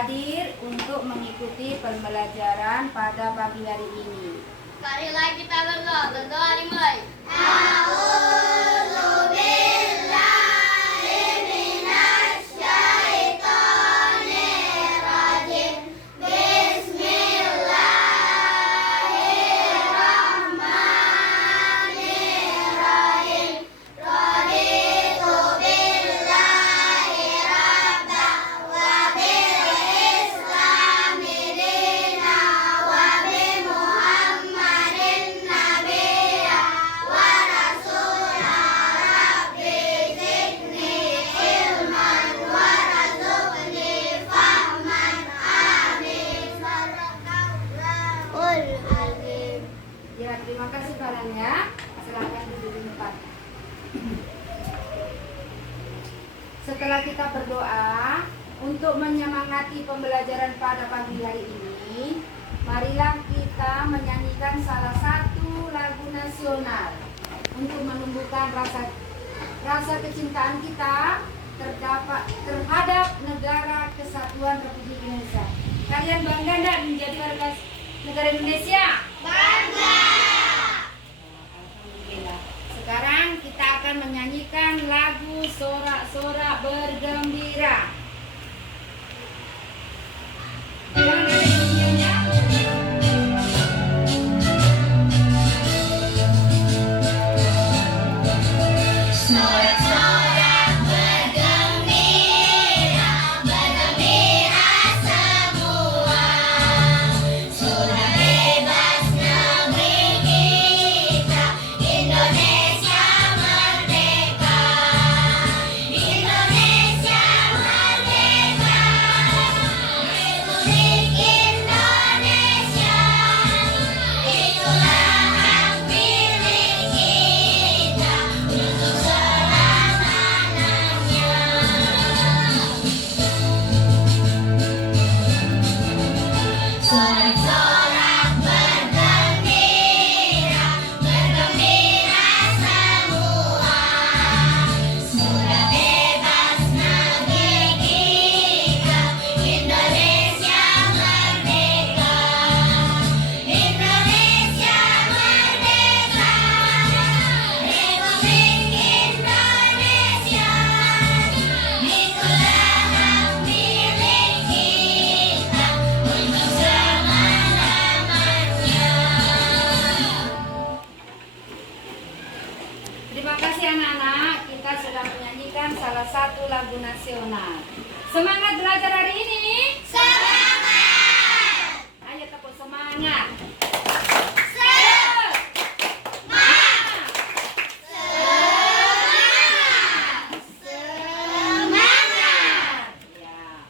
hadir untuk mengikuti pembelajaran pada pagi hari ini. Marilah kita berdoa dimulai. Ya, terima kasih kalian ya. Silakan duduk di tempat. Setelah kita berdoa untuk menyemangati pembelajaran pada pagi hari ini, marilah kita menyanyikan salah satu lagu nasional untuk menumbuhkan rasa kecintaan kita terhadap negara kesatuan Republik Indonesia. Kalian bangga enggak menjadi warga negara Indonesia? Bangga. Alhamdulillah. Sekarang kita akan menyanyikan lagu Sorak-sorak bergembira. Jangan ada nyanyiannya. Sorak-sorak bergembira, bergembira semua. Sudah bebas negeri kita, Indonesia merdeka. Indonesia merdeka, Republik Indonesia. Itulah hak milik kita untuk selama-lamanya. Sorak-sorak bergembira, bergembira semua. Sudah bebas negeri kita, Indonesia merdeka. Indonesia merdeka, Republik Indonesia. Itulah hak milik kita untuk selama-lamanya. Terima kasih anak-anak, kita sudah menyanyikan salah satu lagu nasional. Semangat belajar hari ini. Semangat! Ayo tepuk semangat. Semangat! Semangat! Ya.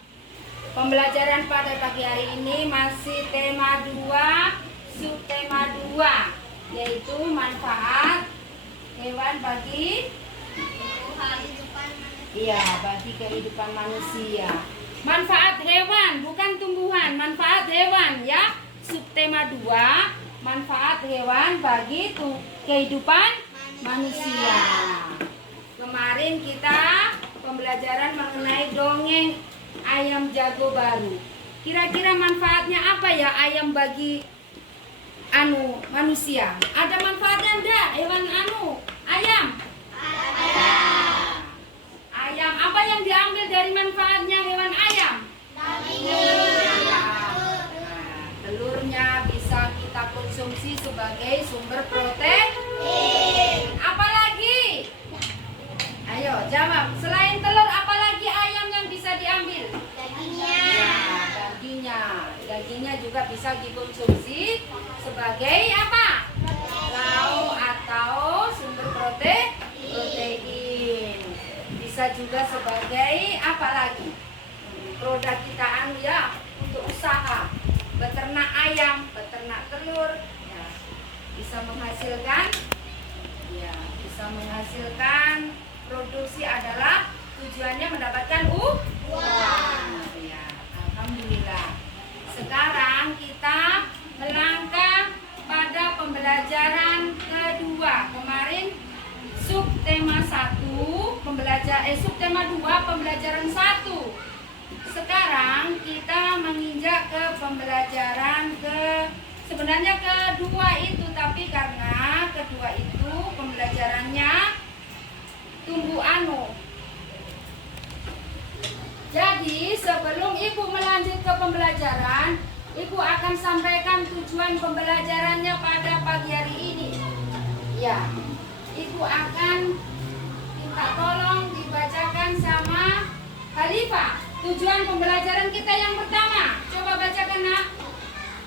Pembelajaran pada pagi hari ini masih tema 2, subtema 2, yaitu manfaat hewan bagi bagi kehidupan manusia. Manfaat hewan, bukan tumbuhan, manfaat hewan ya. Subtema 2, manfaat hewan bagi kehidupan manusia. Kemarin kita pembelajaran mengenai dongeng ayam jago baru. Kira-kira manfaatnya apa ya ayam bagi manusia? Ada manfaatnya enggak hewan ayam? Ayam, apa yang diambil dari manfaatnya hewan ayam? Ya. Telurnya bisa kita konsumsi sebagai sumber protein. Apalagi? Ayo jawab. Selain telur, apalagi ayam yang bisa diambil? Dagingnya. Ya, dagingnya. Dagingnya juga bisa dikonsumsi sebagai apa? Lauk atau sumber protein. Bisa juga sebagai apa lagi? Produk kita untuk usaha. Beternak ayam, beternak telur, ya. Bisa menghasilkan produksi adalah tujuannya mendapatkan uang. Ya, alhamdulillah. Sekarang kita melangkah pada pembelajaran kedua. Kemarin subtema 1 subtema 2 pembelajaran 1. sekarang kita menginjak ke pembelajaran sebenarnya kedua itu, tapi karena kedua itu pembelajarannya tumbuh anu. Jadi sebelum Ibu melanjut ke pembelajaran, Ibu akan sampaikan tujuan pembelajarannya pada pagi hari ini. Ya, Ibu akan minta tolong dibacakan sama Khalifah. Tujuan pembelajaran kita yang pertama, coba bacakan nak.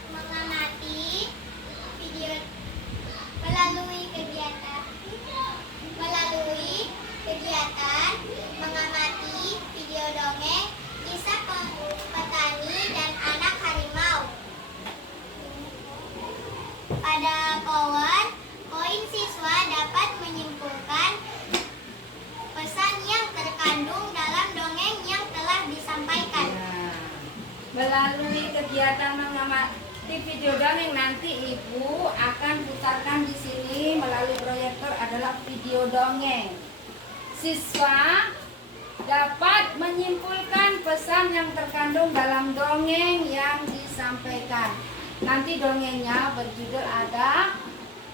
Mengamati video melalui kegiatan mengamati video dongeng kisah petani dan anak harimau. Pada poin siswa dapat menyimpulkan pesan yang terkandung dalam dongeng yang telah disampaikan. Nah, melalui kegiatan mengamati video dongeng nanti Ibu akan putarkan di sini melalui proyektor adalah video dongeng. Siswa dapat menyimpulkan pesan yang terkandung dalam dongeng yang disampaikan. Nanti dongengnya berjudul ada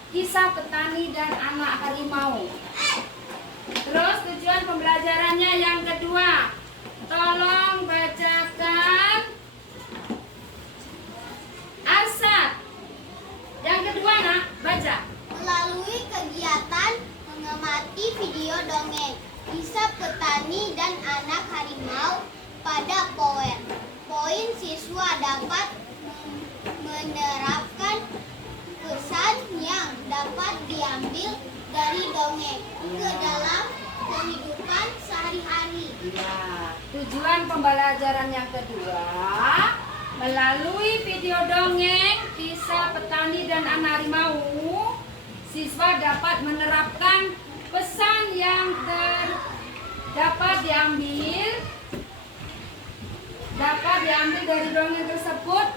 Kisah Petani dan Anak Harimau. Terus tujuan pembelajarannya yang kedua, tolong bacakan Arsad. Yang kedua nak, baca. Melalui kegiatan mengamati video dongeng kisah petani dan anak harimau pada poin siswa dapat menerapkan pesan yang dapat diambil dari dongeng ke dalam kehidupan sehari-hari. Ya, tujuan pembelajaran yang kedua, melalui video dongeng kisah petani dan anak harimau, siswa dapat menerapkan pesan yang dapat diambil dari dongeng tersebut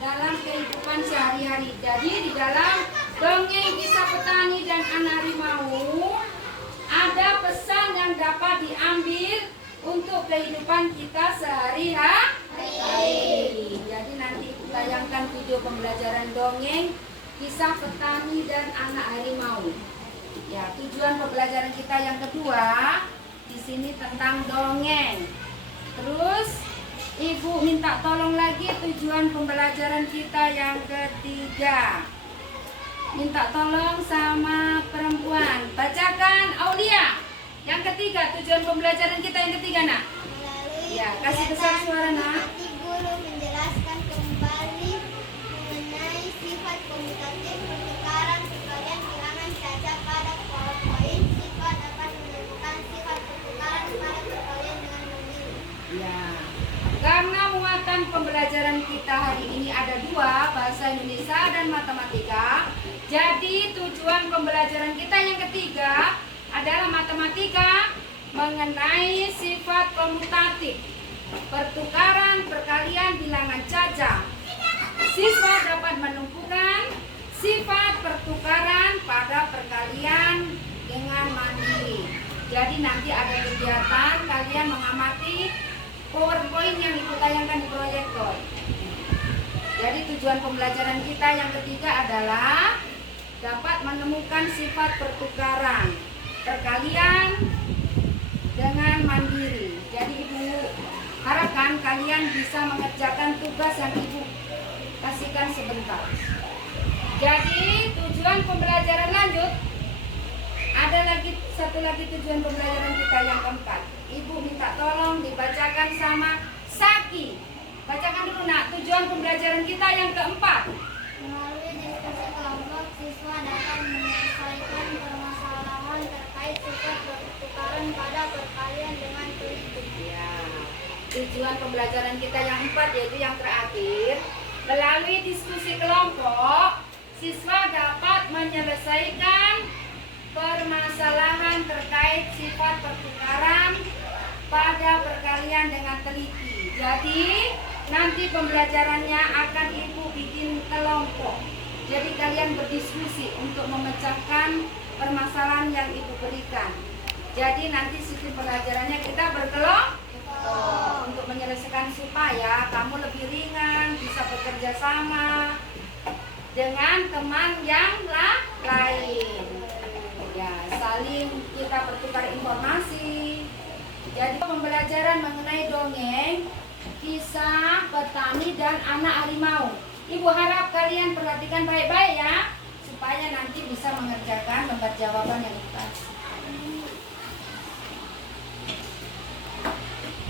dalam kehidupan sehari-hari. Jadi di dalam dongeng kisah petani dan anak harimau ada pesan yang dapat diambil untuk kehidupan kita sehari-hari. Jadi nanti Ibu tayangkan video pembelajaran dongeng kisah petani dan anak harimau. Ya, tujuan pembelajaran kita yang kedua di sini tentang dongeng. Terus Ibu minta tolong lagi tujuan pembelajaran kita yang ketiga. Minta tolong sama perempuan. Bacakan Aulia. Yang ketiga, tujuan pembelajaran kita yang ketiga nak. Melalui Ya, kasih besar suara nak. nanti guru menjelaskan kembali mengenai sifat komutatif pertukaran perkalian bilangan saja pada poin siswa dapat menemukan sifat pertukaran pada perkalian dengan memilih. Ya. Karena muatan pembelajaran kita hari ini ada dua, bahasa Indonesia dan matematika. Jadi tujuan pembelajaran kita yang ketiga adalah matematika mengenai sifat komutatif, pertukaran perkalian bilangan caca. Siswa dapat menentukan sifat pertukaran pada perkalian dengan mandiri. Jadi nanti ada kegiatan kalian mengamati PowerPoint yang Ibu tayangkan di proyektor. Jadi tujuan pembelajaran kita yang ketiga adalah dapat menemukan sifat pertukaran perkalian dengan mandiri. Jadi Ibu harapkan kalian bisa mengerjakan tugas yang Ibu kasihkan sebentar. Jadi tujuan pembelajaran lanjut ada satu lagi tujuan pembelajaran kita yang keempat. Ibu minta tolong dibacakan sama Saki. Bacakan dulu nak tujuan pembelajaran kita yang keempat. Melalui diskusi kelompok, siswa dapat menyelesaikan permasalahan terkait sifat pertukaran pada perkalian dengan teliti. Ya. Tujuan pembelajaran kita yang keempat yaitu yang terakhir. Melalui diskusi kelompok, siswa dapat menyelesaikan permasalahan terkait sifat pertukaran pada perkalian dengan teliti. Jadi nanti pembelajarannya akan Ibu bikin kelompok. Jadi kalian berdiskusi untuk memecahkan permasalahan yang Ibu berikan. Jadi nanti sistem pelajarannya kita berkelompok untuk menyelesaikan supaya kamu lebih ringan, bisa bekerja sama dengan teman yang lain. Ya, saling kita bertukar informasi. Jadi pembelajaran mengenai dongeng kisah petani dan anak harimau. Ibu harap kalian perhatikan baik-baik ya, supaya nanti bisa mengerjakan lembar jawaban yang ikhlas.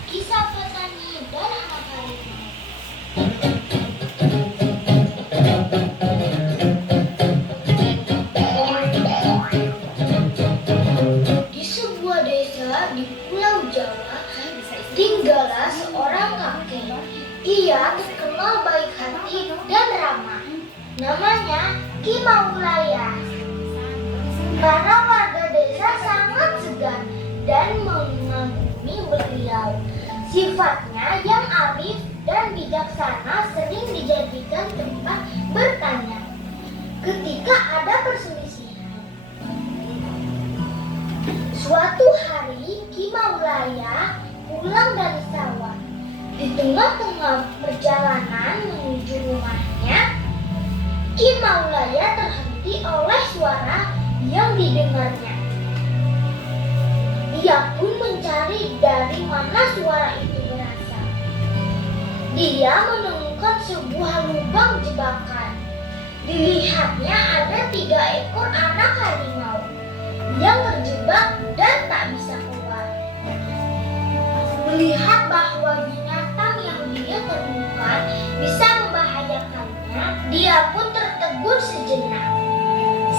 Kisah petani dan anak harimau. Di sebuah desa di Pulau Jawa, tinggallah seorang kakek. Ia terkenal baik hati dan ramah. Namanya Ki Maulaya. Para warga desa sangat segan dan mengagumi beliau. Sifatnya yang arif dan bijaksana sering dijadikan tempat bertanya ketika ada perselisihan. Suatu hari Ki Maulaya pulang dari sawah. Di tengah-tengah perjalanan menuju rumahnya, Ki Maulaya terhenti oleh suara yang didengarnya. Ia pun mencari dari mana suara itu berasal. Dia menemukan sebuah lubang jebakan. Dilihatnya ada 3 ekor anak harimau yang terjebak dan tak bisa keluar. Melihat bahwa binatang yang dia temukan bisa membahayakannya, dia pun tertegun sejenak.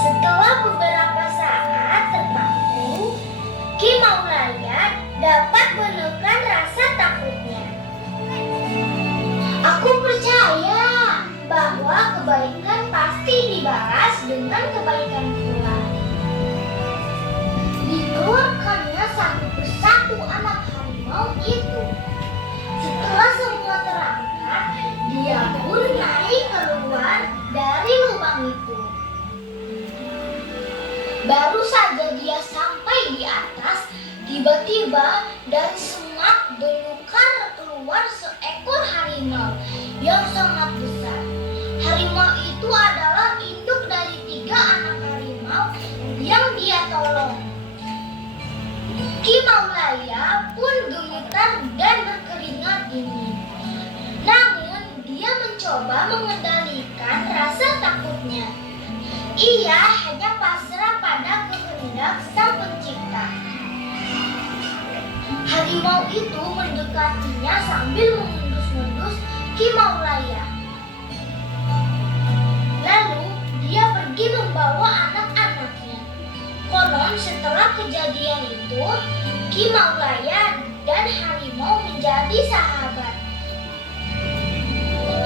Setelah beberapa saat terpaku, Ki Maulaya dapat menekan rasa takutnya. Aku percaya bahwa kebaikan pasti dibalas dengan kebaikan pula. Dikeluarkannya satu persatu anak harimau itu. Setelah semua terangkat, dia pun naik keluar dari lubang itu. Baru saja dia sampai di atas, tiba-tiba dari semak belukar keluar seekor harimau yang sangat besar. Harimau itu adalah induk dari 3 anak harimau yang dia tolong. Ki Maulaya pun gemetar dan berkeringat dingin. Namun dia mencoba mengendalikan rasa takutnya. Ia hanya pasrah pada kehendak Sang Pencipta. Harimau itu mendekatinya sambil mengendus-endus Ki Maulaya. Lalu dia pergi membawa anak-anaknya. Konon setelah kejadian itu, Ki Maulaya dan harimau menjadi sahabat.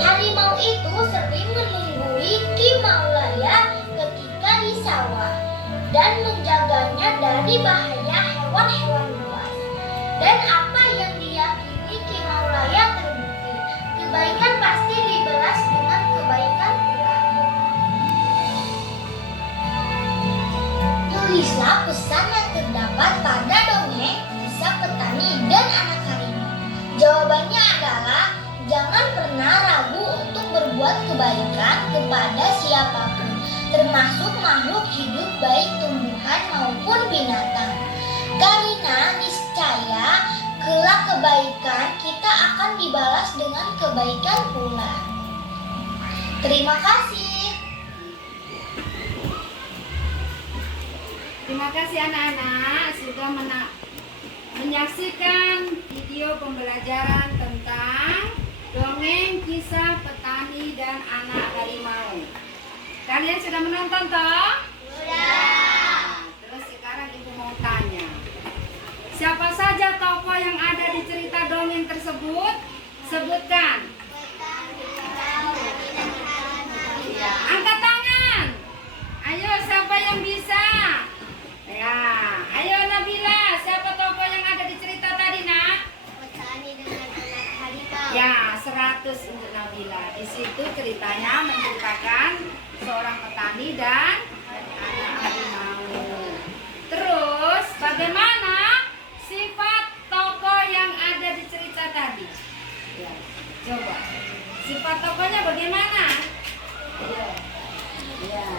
Harimau itu sering menunggui Ki Maulaya ketika di sawah dan menjaganya dari bahaya hewan-hewan buas. Dan apa yang diyakini Ki Maulaya terbukti, kebaikan pasti dibalas dengan kebaikan pula. Tulislah pesan yang terdapat pada dongeng kisah petani dan anak harimau. Jawabannya adalah jangan pernah ragu untuk berbuat kebaikan kepada siapapun, termasuk makhluk hidup baik tumbuhan maupun binatang. Karena niscaya kelak kebaikan kita akan dibalas dengan kebaikan pula. Terima kasih. Terima kasih anak-anak sudah menyaksikan video pembelajaran tentang dongeng kisah petani dan anak harimau. Kalian sudah menonton toh? Sudah. Terus sekarang ibu mau tanya, siapa saja tokoh yang ada di cerita dongeng tersebut? Sebutkan. Ya, angkat tangan. Ayo, siapa yang bisa? Ya, ayo Nabila, siapa tokoh yang ada di cerita tadi, Nak? Petani dengan anak harimau. Ya, 100 untuk Nabila. Di situ ceritanya menceritakan seorang petani dan anak harimau. Terus, bagaimana sifat tokoh yang ada di cerita tadi? Coba. Sifat tokohnya bagaimana? Iya. Ya.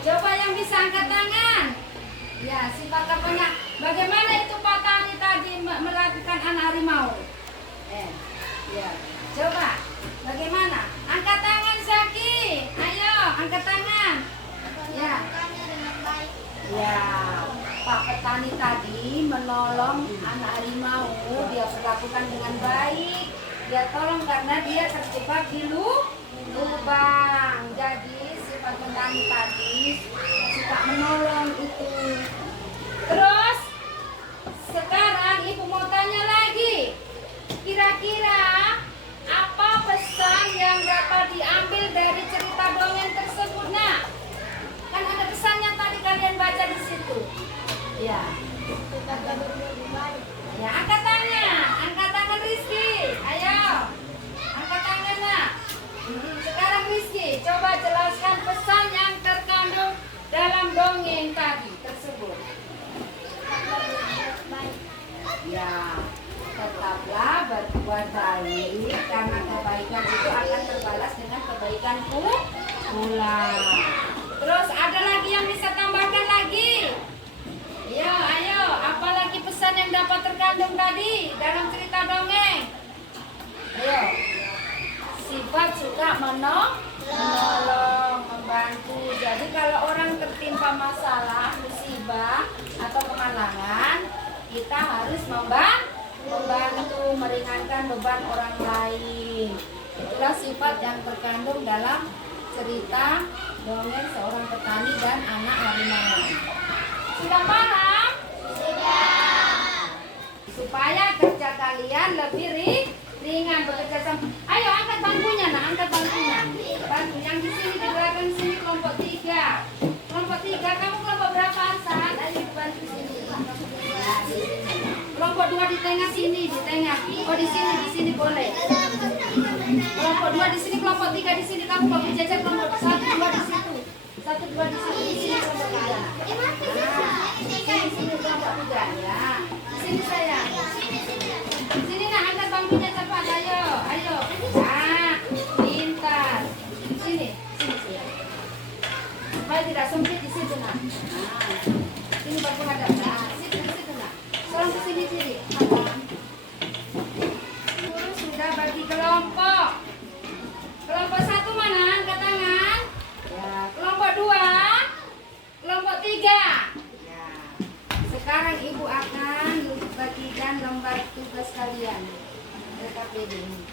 Coba yang bisa angkat tangan. Ya, sifat tokohnya. Bagaimana itu Pak Tani tadi melakukan anak harimau? Ya. Coba. Bagaimana? Angkat tangan Zaki. Ayo, angkat tangan. Ya. Melakukannya dengan baik. Ya, Pak Petani tadi menolong anak harimau. Dia perlakukan dengan baik. Dia tolong karena dia terjebak di lubang. Jadi si Pak Petani tadi suka menolong itu. Terus sekarang ibu mau tanya lagi. Kira-kira apa pesan yang dapat diambil dari cerita dongeng tersebut? Nah, kan ada pesannya tadi kalian baca di situ. Ya. Kita harus lebih baik. Ya, angkat tangan Rizky. Ayo. Angkat tangan nak. Sekarang Rizky, coba jelaskan pesan yang terkandung dalam dongeng tadi tersebut. Kita harus berbuat baik. Ya, tetaplah berbuat baik karena kebaikan itu akan terbalas dengan kebaikan pula. Terus ada lagi yang bisa tambahkan lagi? Ayo, apalagi pesan yang dapat terkandung tadi dalam cerita dongeng? Ayo. Sifat suka menolong, membantu. Jadi kalau orang tertimpa masalah, musibah atau kemalangan, kita harus membantu, meringankan beban orang lain. Itulah sifat yang terkandung dalam cerita dongeng seorang petani dan anak harimau. Sudah paham? Sudah. Supaya kerja kalian lebih ringan bekerja sama. Ayo angkat bangkunya, nah angkat bangkunya. Bangku yang di sini di belakang sini kelompok 3. Kelompok 3, kamu kelompok berapa saat? Ayo bantu sini. Kelompok 2 di tengah sini, di tengah. Oh di sini boleh. Kelompok 2 di sini, kelompok 3 di sini. Kamu mau jajar kelompok 1, 2 di situ. 1, 2 di sini, di sini kelompok 3. Sini kelompok 3 ya. Sini saya. Sini nak angkat bangkunya cepat, ayo. Nah, pintar. Sini. Supaya tidak sempit di situ nak. Sini bangku hadap. Nah, situ nak. Tolong ke sini. Guru sudah bagi kelompok. Kelompok 1 mana? Angkat tangan. Ya, kelompok 2. Kelompok 3. Ya. Sekarang ibu akan bagikan lembar tugas kalian. RKPD ini.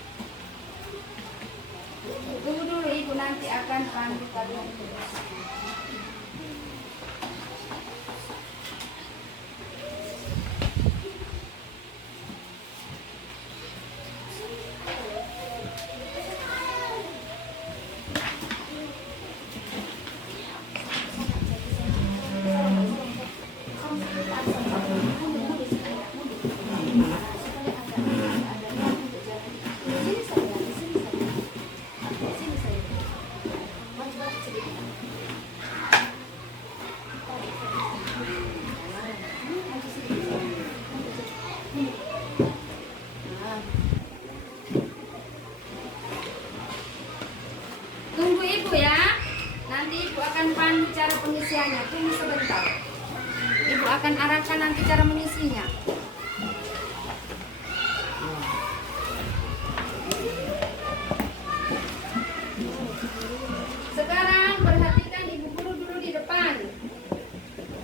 Tunggu dulu ibu, nanti akan panggil kalian terus. Tunggu ibu ya. Nanti ibu akan pandu cara pengisiannya. Tunggu sebentar. Ibu akan arahkan nanti cara mengisinya. Sekarang perhatikan ibu guru dulu di depan.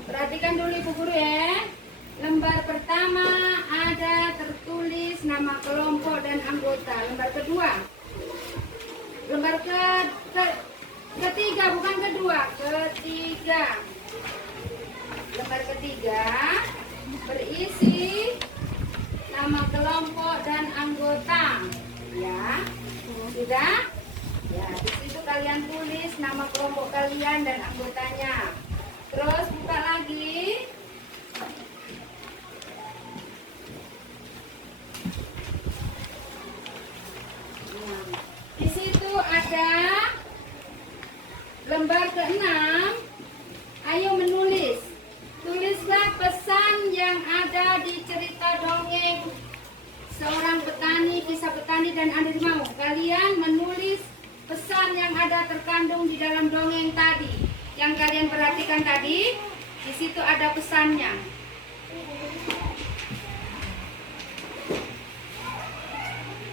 Perhatikan dulu ibu guru ya. Lembar pertama ada tertulis nama kelompok dan anggota. Lembar kedua. Lembar ketiga, bukan kedua, ketiga. Lembar ketiga berisi nama kelompok dan anggota. Ya, sudah? Ya, di situ kalian tulis nama kelompok kalian dan anggotanya. Terus buka lagi. Di situ ada lembar ke-6. Ayo menulis. Tulislah pesan yang ada di cerita dongeng seorang petani, kisah petani dan adik mau kalian menulis pesan yang ada terkandung di dalam dongeng tadi. Yang kalian perhatikan tadi, di situ ada pesannya.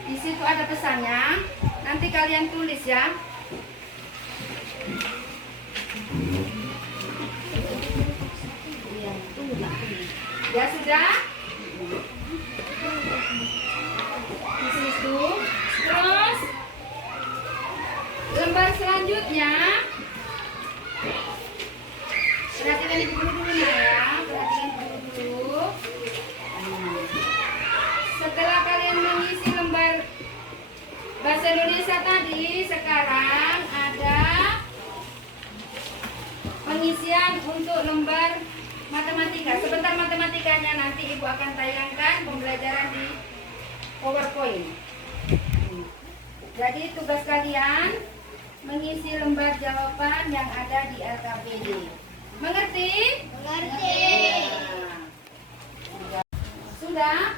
Di situ ada pesannya. Nanti kalian tulis ya. Ya sudah? Di situ. Terus lembar selanjutnya. Perhatikan ibu guru dulu ya. Perhatikan ibu guru dulu. Setelah kalian mengisi lembar bahasa Indonesia tadi, sekarang ada pengisian untuk lembar matematika. Sebentar matematikanya nanti ibu akan tayangkan pembelajaran di PowerPoint. Jadi tugas kalian mengisi lembar jawaban yang ada di LKPD. Mengerti? Mengerti. Sudah?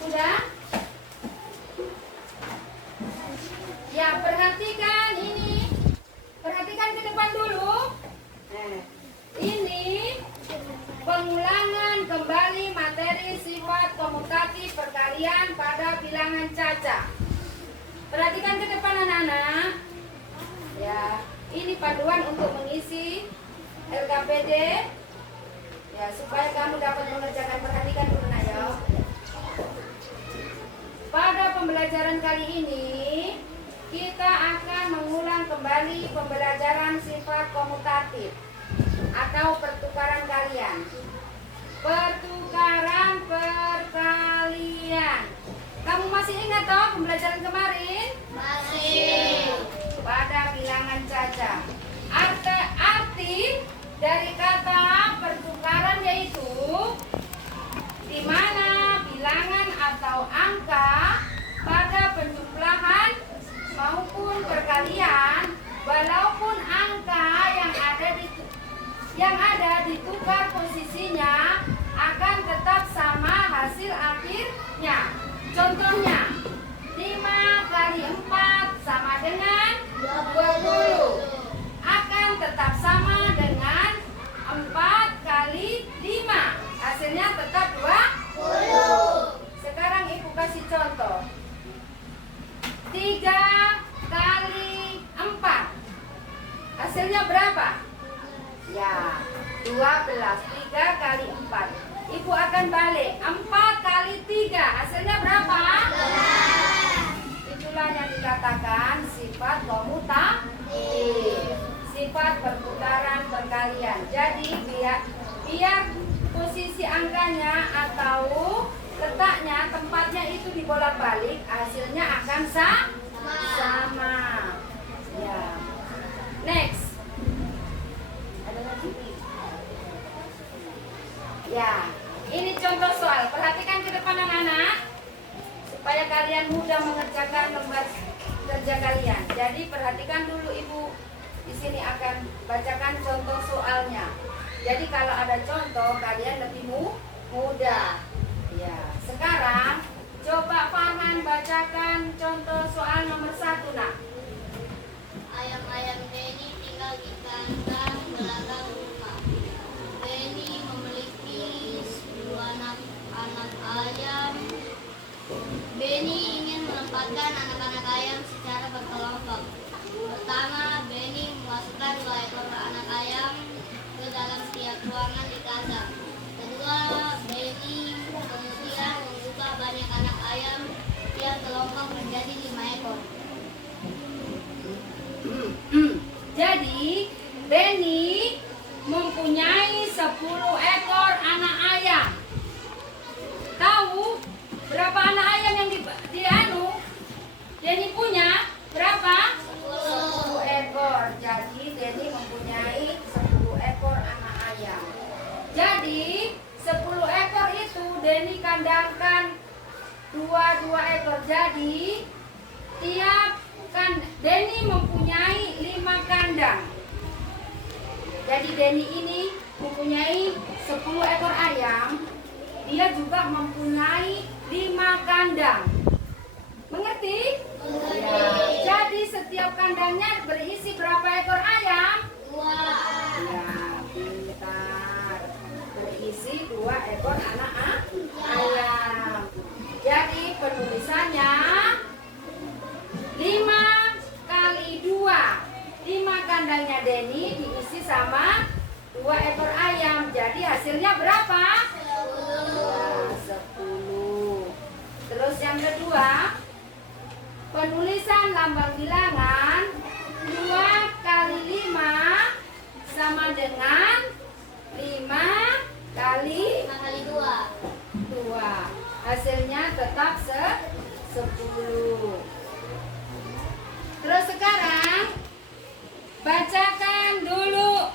Sudah? Ya, perhatikan ini. Perhatikan ke depan dulu. Ini pengulangan kembali materi sifat komutatif perkalian pada bilangan caca. Perhatikan ke depan anak-anak. Ya, ini panduan untuk mengisi LKPD. Ya, supaya kamu dapat mengerjakan. Perhatikan dulu nak ya. Pada pembelajaran kali ini kita akan mengulang kembali pembelajaran sifat komutatif atau pertukaran kalian. Pertukaran perkalian. Kamu masih ingat toh pembelajaran kemarin? Masih. Pada bilangan caca. Arti dari kata pertukaran yaitu di mana bilangan atau angka pada penjumlahan maupun perkalian, walaupun angka yang ada ditukar posisinya akan tetap sama hasil akhirnya. Contohnya 5 kali 4 sama dengan 20, akan tetap sama dengan 4 kali 5, hasilnya tetap 20. Sekarang ibu kasih contoh. 3 kali 4, hasilnya berapa? Ya, 12. 3 kali 4. Ibu akan balik. 4 kali 3, hasilnya berapa? 12. Itulah yang dikatakan sifat komutatif. Sifat perputaran perkalian. Jadi biar posisi angkanya atau letaknya, tempatnya itu dibolak-balik, hasilnya akan sama. Ya. Next. Ada lagi? Ya, ini contoh soal. Perhatikan ke depan anak-anak supaya kalian mudah mengerjakan lembar kerja kalian. Jadi perhatikan dulu ibu. Di sini akan bacakan contoh soalnya. Jadi kalau ada contoh kalian lebih mudah. Ya, sekarang coba Farhan bacakan contoh soal nomor 1 nak. Ayam-ayam Benny tinggal di kandang belakang rumah. Benny memiliki 10 anak ayam. Benny ingin menempatkan anak-anak ayam secara berkelompok. Pertama, Benny memasukkan 2 ekor anak ayam ke dalam setiap ruangan di kandang. Kedua, Benny kemudian membuka banyak anak ayam yang kelompok menjadi 5 ekor. Jadi Benny mempunyai 10 ekor anak ayam. Tahu berapa anak ayam yang Benny punya? Berapa? 10 ekor. Jadi Benny mempunyai 10 ekor anak ayam. Jadi 10 ekor itu Benny kandangkan 2 ekor. Jadi tiap Benny mempunyai 5 kandang. Jadi Benny ini mempunyai 10 ekor ayam. Dia juga mempunyai 5 kandang. Mengerti? Ya. Jadi setiap kandangnya berisi berapa ekor ayam? 2. Ya, pintar. Berisi 2 ekor anak ayam. Jadi penulisannya 5 kali 2. 5 kandangnya Denny diisi sama 2 ekor ayam. Jadi hasilnya berapa? 10. Terus yang kedua, penulisan lambang bilangan 2 kali 5 sama dengan 5 kali 2. Hasilnya tetap 10. Terus sekarang bacakan dulu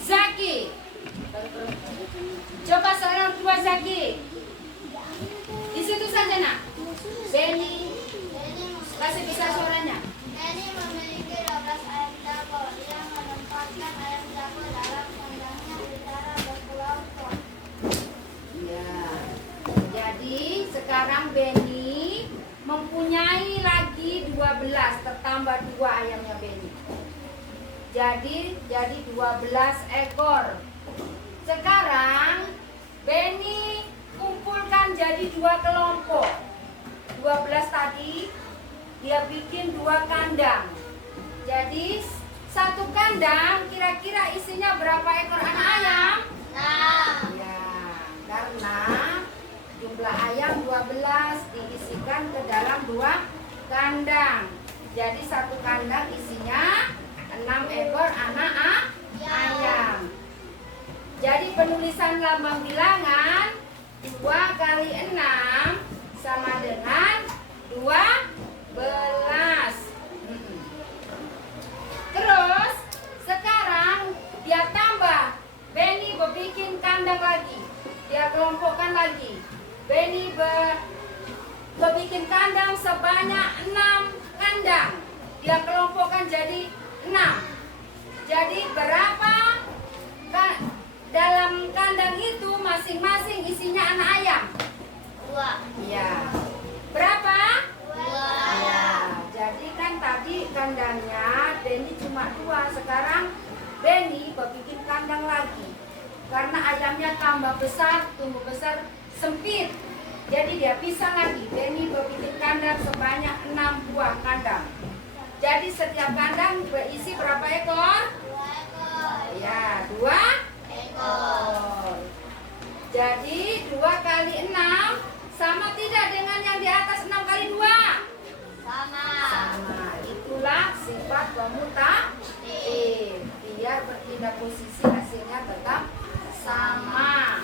Zaki. Coba seorang tua Zaki. Di situ saja nak. Benny, kasih bisa suaranya. Denny memiliki 12 ayam jago yang menempatkan ayam jago dalam kandangnya secara berkelompok. Ya. Jadi sekarang Benny mempunyai lagi 12, tertambah 2 ayamnya Benny. Jadi 12 ekor. Sekarang Benny kumpulkan jadi 2 kelompok. 12 tadi dia bikin 2 kandang. Jadi 1 kandang kira-kira isinya berapa ekor anak ayam? 6. Ya, karena jumlah ayam 12 diisikan ke dalam 2 kandang. Jadi 1 kandang isinya 6 ekor anak ayam. Jadi penulisan lambang bilangan 2 kali 6 sama dengan 12. Terus sekarang dia tambah. Benny berbikin kandang lagi. Dia kelompokkan lagi. Benny berbikin kandang sebanyak 6 kandang. Dia kelompokkan jadi 6. Jadi berapa dalam kandang itu masing-masing isinya anak ayam? 2. Ya. Berapa? 2. Ya. Jadi kan tadi kandangnya Benny cuma 2. Sekarang Benny bikin kandang lagi. Karena ayamnya tambah besar, tumbuh besar, sempit. Jadi dia pisah lagi. Benny bikin kandang sebanyak 6 buah kandang. Jadi setiap kandang berisi berapa ekor? 2 ekor. Ya, 2 ekor. Jadi 2 kali 6 sama tidak dengan yang di atas 6 kali 2? Sama. Sama. Itulah sifat komutatif. Biar berpindah posisi hasilnya tetap sama.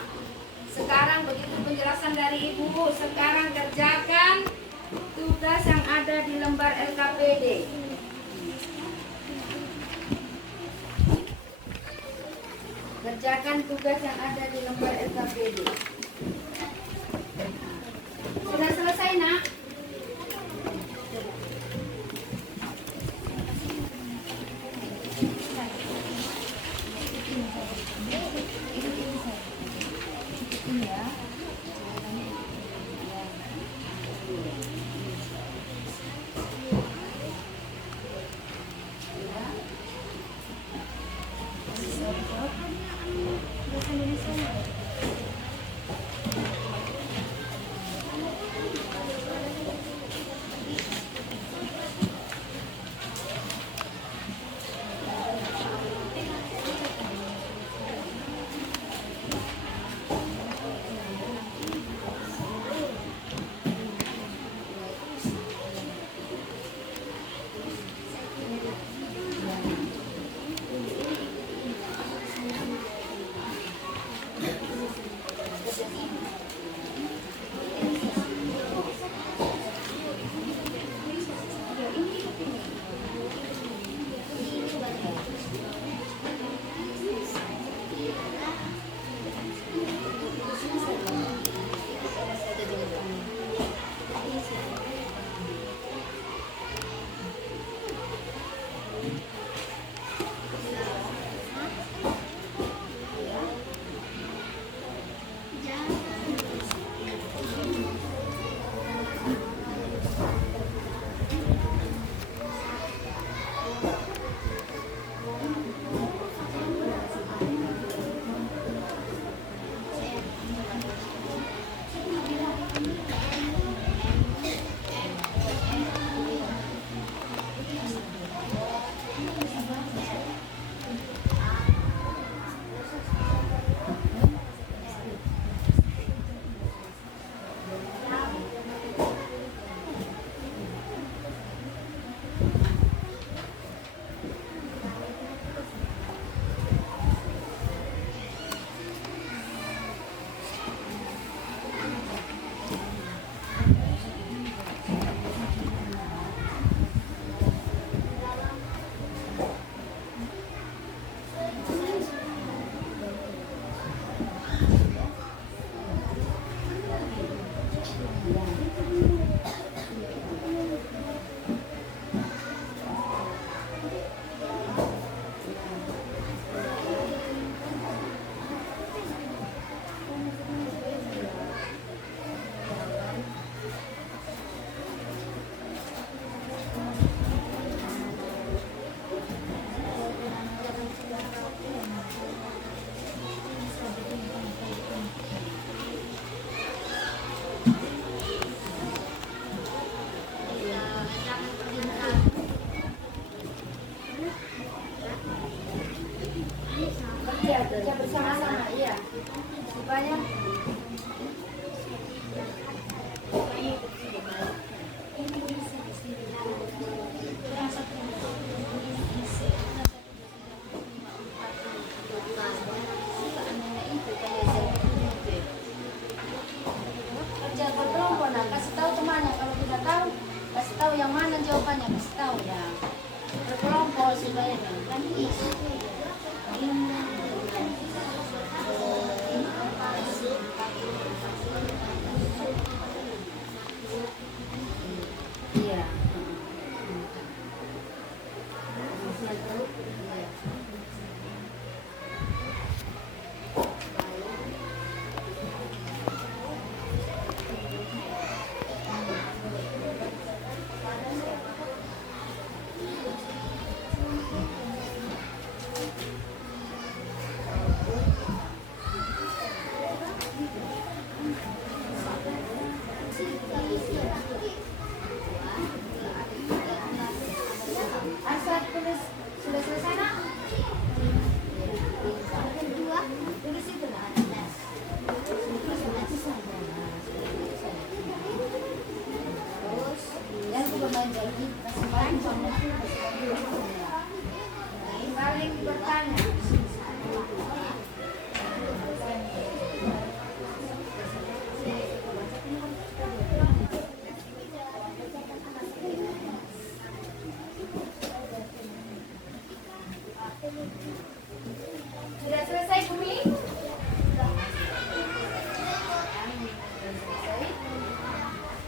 Sekarang begitu penjelasan dari Ibu. Sekarang kerjakan tugas yang ada di lembar LKPD. Kerjakan tugas yang ada di lembar LKPD. Sudah selesai, nak? Iya. Asal tulis sudah selesai nak? Kedua, Tulis itu nak. Terus dan juga menjadi kesempatan saling bertanya. Sudah selesai Bumi?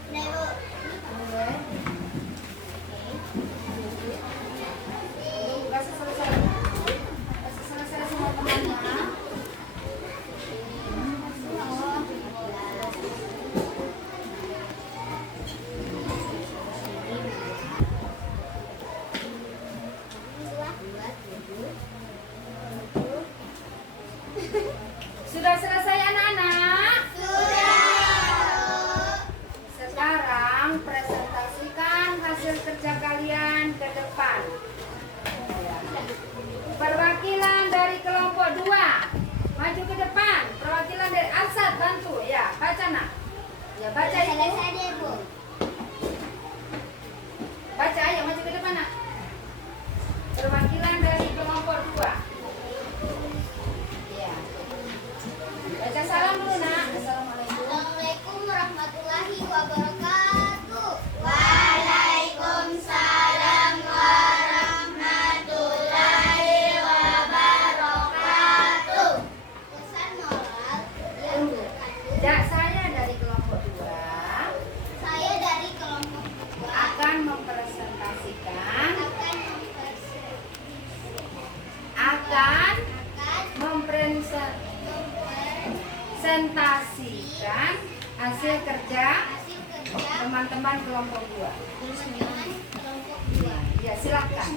Nero, Kasih selesai. Kasih selesai semua temannya. Sudah selesai anak-anak? Sekarang presentasikan hasil kerja kalian ke depan. Perwakilan dari kelompok 2 maju ke depan. Perwakilan dari Alsat bantu ya, baca nak. Ya baca itu. selesai deh, Bu. Baca ayo maju ke depan nak. Perwakilan dari kelompok 2. Ya. Baca salam dulu nak. Assalamualaikum. Assalamualaikum warahmatullahi wabarakatuh. Waalaikumsalam warahmatullahi wabarakatuh. Pesan moral yang terkandung. Ya, saya dari kelompok 2 Saya dari kelompok 2 akan mempresentasikan akan mempresentasikan hasil kerja hasil kerja teman-teman kelompok 2. teman-teman kelompok 2. Ya, silakan.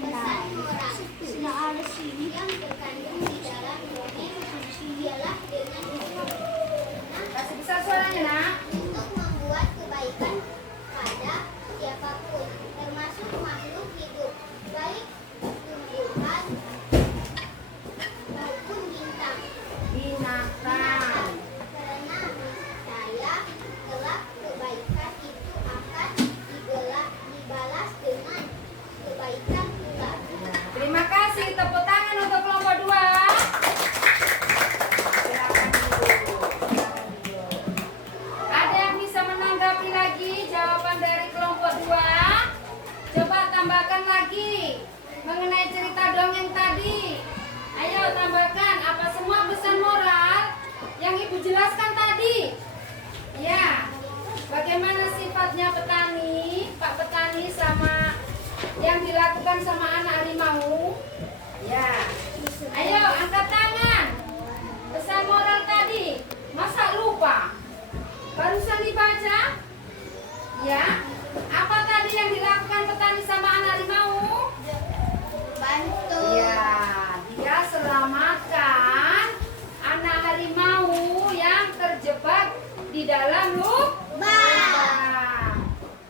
Pesan moral yang terkandung di dalam dongeng ialah dengan Kasih besar suaranya nak. untuk membuat kebaikan pada siapapun, termasuk makhluk hidup, baik tumbuhan maupun bintang. Binatang. Karena saya kelak kebaikan itu akan dibalas dengan kebaikan pula. Terima kasih. Tepuk tangan untuk kelompok 2. Silakan dulu. Ada yang bisa menanggapi lagi jawaban dari kelompok 2? Coba tambahkan lagi mengenai cerita dongeng tadi. Ayo tambahkan apa semua pesan moral yang Ibu jelaskan tadi. Ya, bagaimana sifatnya petani, Pak Petani sama yang dilakukan sama anak harimau. Ya, ayo angkat tangan. Pesan moral tadi, masa lupa? Barusan dibaca? Ya, apa tadi yang dilakukan petani sama anak harimau? Bantu. Ya, dia selamatkan anak harimau yang terjebak di dalam lubang.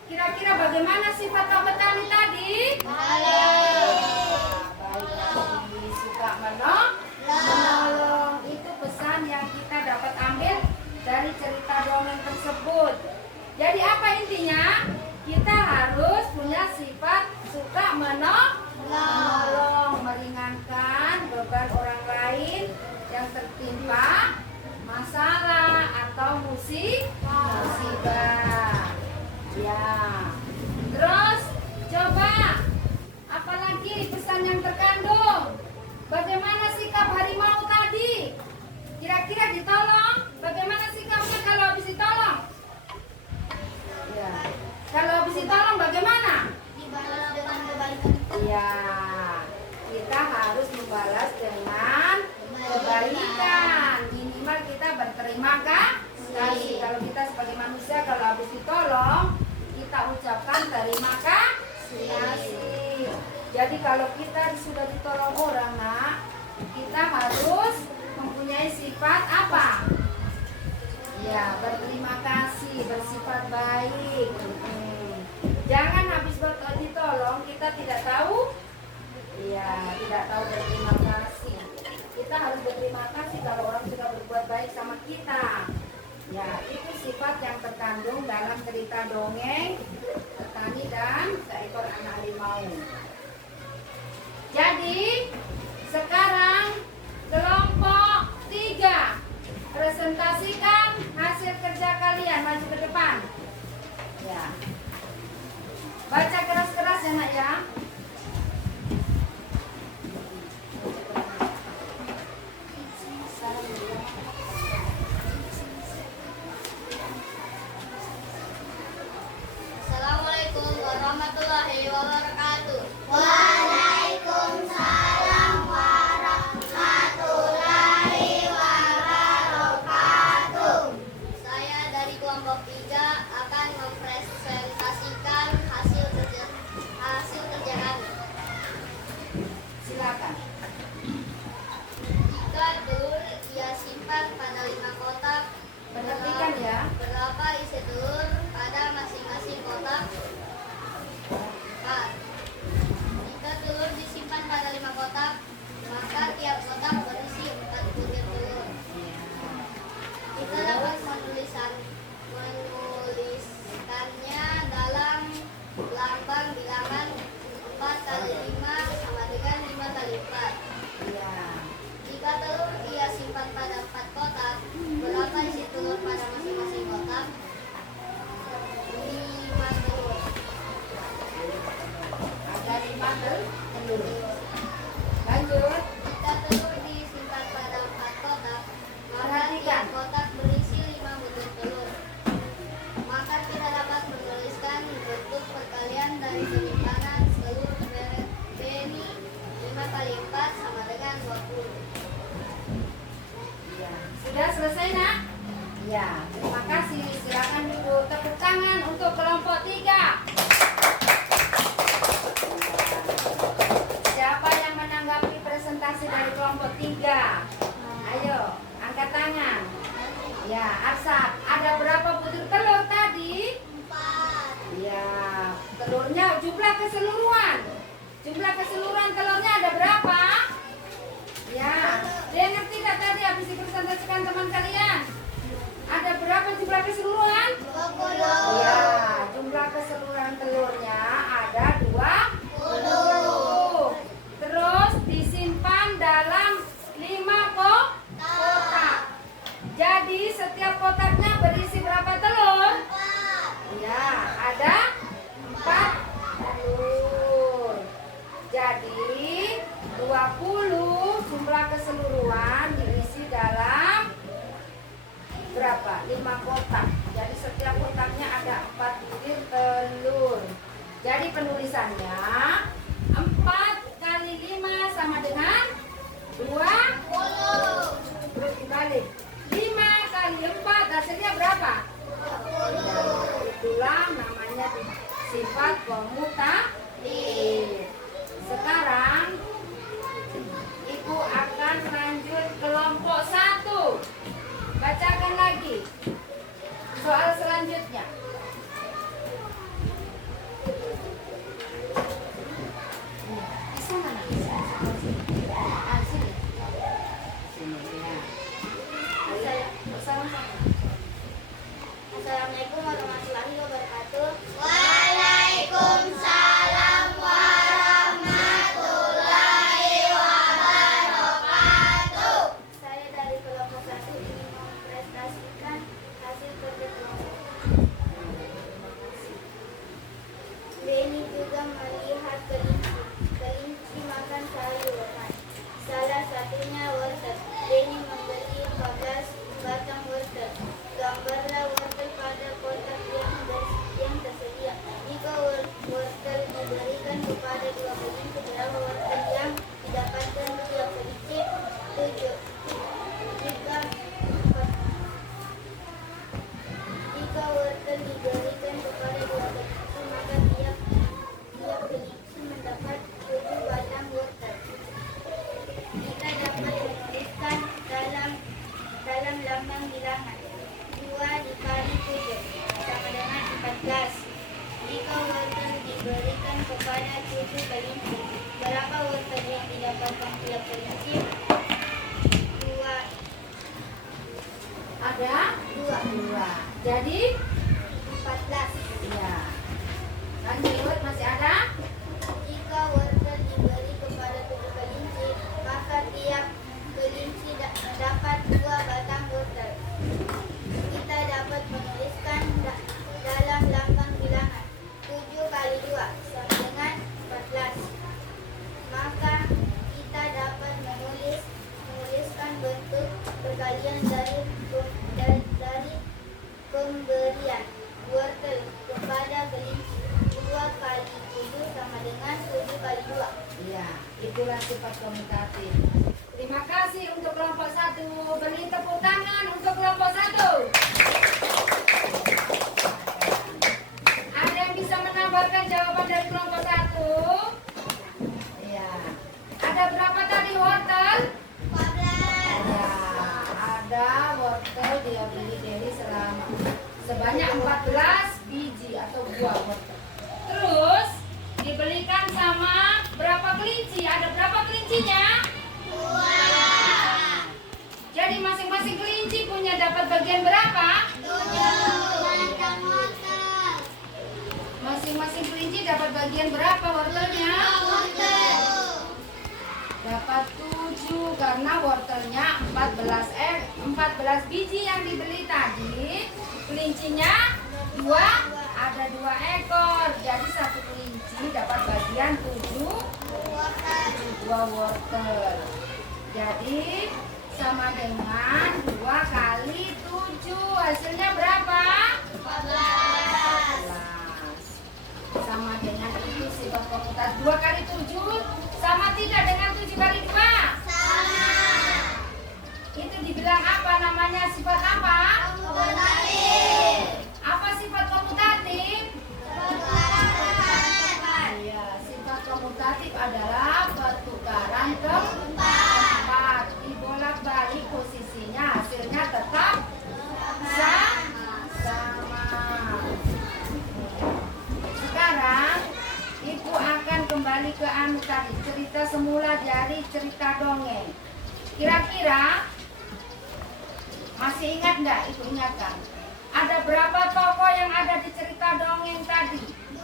Kira-kira bagaimana sifat Pak Petani tadi? Baik, suka menolong. Itu pesan yang kita dapat ambil dari cerita dongeng tersebut. Jadi apa intinya? Kita harus punya sifat suka menolong, meringankan beban orang lain yang tertimpa masalah atau musibah. Ya. Terus coba apalagi pesan yang terkandung. Bagaimana sikap harimau tadi? Kira-kira ditolong? Bagaimana sikapnya kalau habis ditolong? Ya. Kalau habis ditolong bagaimana? Dibalas dengan kebaikan. Iya, kita harus membalas dengan kebaikan. Minimal kita berterima kasih. Kalau kita sebagai manusia kalau habis ditolong, kita ucapkan terima kasih. Jadi kalau kita sudah ditolong orang, nak, kita harus mempunyai sifat apa? Ya, berterima kasih, bersifat baik. Jangan habis ditolong kita tidak tahu, ya tidak tahu berterima kasih. Kita harus berterima kasih kalau orang sudah berbuat baik sama kita. Ya, itu sifat yang terkandung dalam cerita dongeng petani dan seekor anak harimau. Jadi sekarang kelompok 3 presentasikan hasil kerja kalian, maju ke depan. Ya. Baca keras-keras ya nak ya. Assalamualaikum warahmatullahi wabarakatuh. Waalaikumsalam warahmatullahi wabarakatuh. Saya dari kelompok 3 akan mempresentasikan hasil kerja kami. Silakan. Jika telur ia simpan pada 5 kotak. Perhatikan ya. Berapa isi telur pada masing-masing kotak? 4. Jika telur disimpan pada 5 kotak, maka tiap kotak berisi 4 butir telur. Kita dapat menuliskannya dalam lambang bilangan 4 kali 5 sama dengan 5 kali 4. Ya. Jika telur ia simpan pada 4 kotak, berapa isi telur pada masing-masing kotak? 5 telur. Ada 5 telur. Lanjut. Jika telur disimpan pada 4 kotak, maka Perhatikan. tiap kotak berisi 5 butir telur. Maka kita dapat menuliskan bentuk perkalian dari penyimpanan telur beni 5 kali 4 sama dengan 20. Ya. Sudah selesai nak? Ya, terima kasih. Silakan duduk. Tepuk tangan untuk kelompok 3. Siapa yang menanggapi presentasi dari kelompok 3? Ayo, angkat tangan. Ya, Arsat, ada berapa butir telur tadi? 4. Ya, telurnya jumlah keseluruhan. Jumlah keseluruhan telurnya ada berapa? Ya, dia ngerti tak tadi habis dipresentasikan teman kalian? Ada berapa jumlah keseluruhan? 20. Ya, jumlah keseluruhan telurnya ada 20. Terus disimpan dalam 5 kotak. Jadi setiap kotaknya berisi berapa telur? 4. Ya, ada 4 telur. Jadi 20 jumlah keseluruhan diisi dalam berapa? 5 kotak. Jadi setiap kotaknya ada 4 butir telur. Jadi penulisannya 4 kali 5 sama dengan 20. Terus dibalik. 5 kali 4 hasilnya berapa? 20. Itulah namanya sifat komutatif. Sekarang Ibu akan lanjut kelompok 1. Bacakan lagi soal selanjutnya. Di sana, nak? Ah, sini. Sini, ya. Ayo, bersama-sama. Assalamualaikum warahmatullahi wabarakatuh. Waalaikumsalam warahmatullahi wabarakatuh. Saya dari kelompok 1 ingin mempresentasikan hasil kerja kelompok. Beni juga melihat kelinci. Kelinci makan 14. Jika wortel diberikan kepada 7 kelinci, berapa wortel yang didapatkan tiap kelinci? 2. Ada 2. Jadi 14. ya. Lanjut, masih ada? Jika wortel diberi kepada 7 kelinci, maka tiap kelinci dapat 2 batang wortel. Kita dapat menuliskan dalam lambang bilangan 7 kali 2 sama dengan 14. Maka kita dapat menuliskan bentuk perkalian dari pemberian wortel kepada kelinci. 2 kali 7 sama dengan 7 kali 2. Iya, itulah sifat komutatif. Terima kasih untuk kelompok 1. Beri tepuk tangan untuk kelompok 1. Ada yang bisa menambahkan jawaban dari kelompok 1? Iya. Ada berapa tadi wortel? 14. Ya, ada wortel dia beli Dewi sebanyak 14 biji atau buah wortel. Terus dibelikan sama berapa kelinci? Ada berapa kelincinya? 2. Jadi masing-masing kelinci punya dapat bagian berapa? 7 batang wortel. Masing-masing kelinci dapat bagian berapa wortelnya? Dapat 7 karena wortelnya 14 biji yang dibeli tadi. Kelincinya 2, ada 2 ekor. Jadi satu kelinci dapat bagian 7 wortel. Jadi sama dengan 2 kali 7. Hasilnya berapa? 14. Sama dengan itu sifat komutatif. 2 kali 7 sama tidak dengan 7 kali 2? Sama. Itu dibilang apa namanya? Sifat apa? Komutatif. Apa sifat komutatif? Pertukaran. Iya, sifat komutatif adalah pertukaran tempat. Dibolak-balik posisinya, hasilnya tetap sama. Sekarang Ibu akan kembali ke tadi, cerita semula dari cerita dongeng. Kira-kira masih ingat enggak? Ibu ingatkan. Ada berapa tokoh yang ada di cerita dongeng tadi? 2.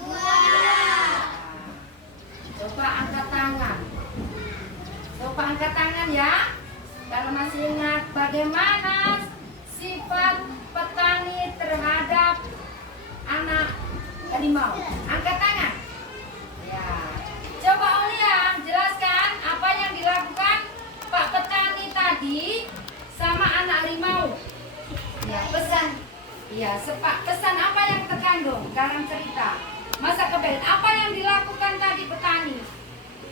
Coba angkat tangan. Coba angkat tangan ya. Kalau masih ingat, bagaimana sifat petani terhadap anak harimau? Angkat tangan. Ya. Coba Aulia jelaskan apa yang dilakukan Pak Petani tadi sama anak harimau. Ya, pesan. Ya, pesan apa yang terkandung dalam cerita? Masa kebetulan apa yang dilakukan tadi petani?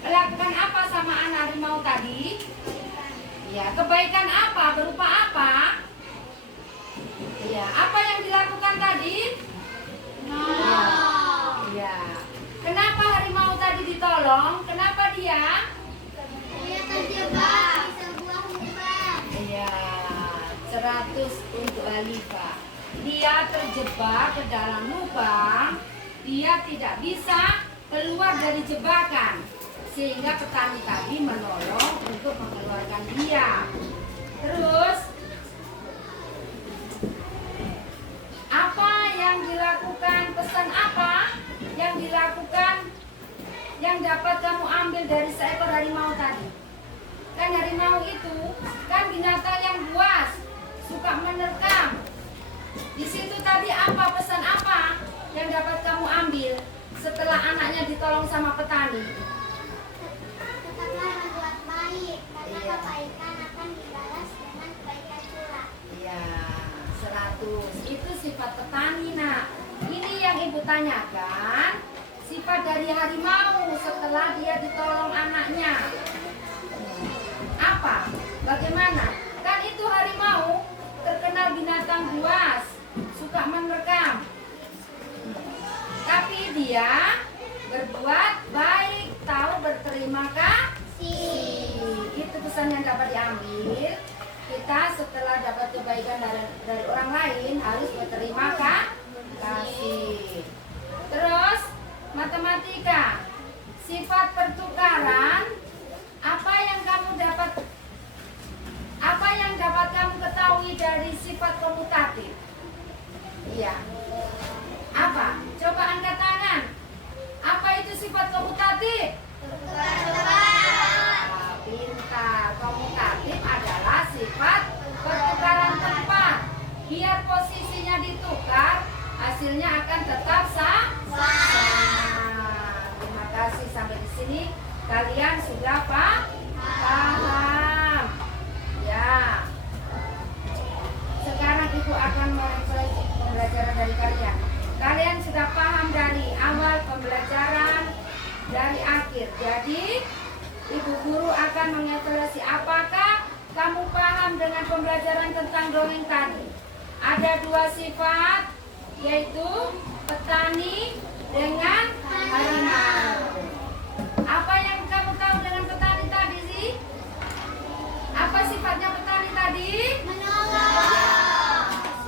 Melakukan apa sama anak harimau tadi? Ya, kebaikan apa? Berupa apa? Ya, apa yang dilakukan tadi? Ya. Kenapa harimau tadi ditolong? Kenapa dia? Dia terjebak di sebuah lubang. Iya, 100 untuk Alifa. Dia terjebak ke dalam lubang. Dia tidak bisa keluar dari jebakan. Sehingga petani tadi menolong untuk mengeluarkan dia. Terus, apa yang dilakukan? Pesan apa yang dilakukan yang dapat kamu ambil dari seekor harimau tadi? Kan harimau itu kan binatang yang buas, suka menerkam. Di situ tadi apa pesan apa yang dapat kamu ambil setelah anaknya ditolong sama petani? Tetaplah berbuat baik, karena Iya. kebaikan akan dibalas dengan kebaikan pula. Iya, 100. Itu sifat petani. Nah, ini yang ibu tanyakan. Sifat dari harimau setelah dia ditolong anaknya. Apa? Bagaimana? Kan itu harimau terkenal binatang buas, suka menerkam. Tapi dia berbuat baik, tahu berterima kasih. Itu pesan yang dapat diambil. Kita setelah dapat kebaikan dari orang lain harus berterima kasih. posisinya ditukar, hasilnya akan tetap sama. Terima kasih, sampai di sini kalian sudah paham. Ya. Sekarang Ibu akan merefleksi pembelajaran dari kalian. Kalian sudah paham dari awal pembelajaran dari akhir. Jadi Ibu guru akan mengevaluasi apakah kamu paham dengan pembelajaran tentang dongeng tadi. Ada dua sifat, yaitu petani dengan harimau. Apa yang kamu tahu dengan petani tadi sih? Apa sifatnya petani tadi?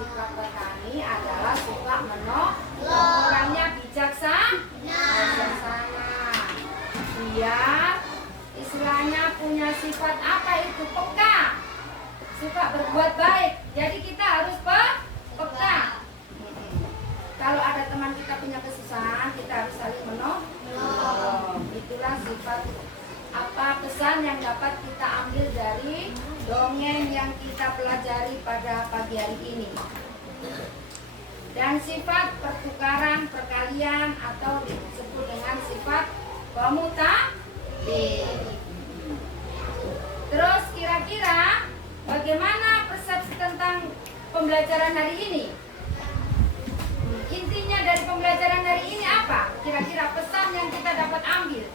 Sifat petani adalah suka menolong. Orangnya bijaksana. Dia istilahnya punya sifat apa itu? Peka. Suka berbuat baik. Jadi kita harus peka. Kalau ada teman kita punya kesusahan, kita harus saling menolong. Itulah sifat apa pesan yang dapat kita ambil dari dongeng yang kita pelajari pada pagi hari ini. Dan sifat pertukaran, perkalian atau disebut dengan sifat komutatif. Terus kira-kira bagaimana persepsi tentang pembelajaran hari ini? Intinya dari pembelajaran hari ini apa? Kira-kira pesan yang kita dapat ambil,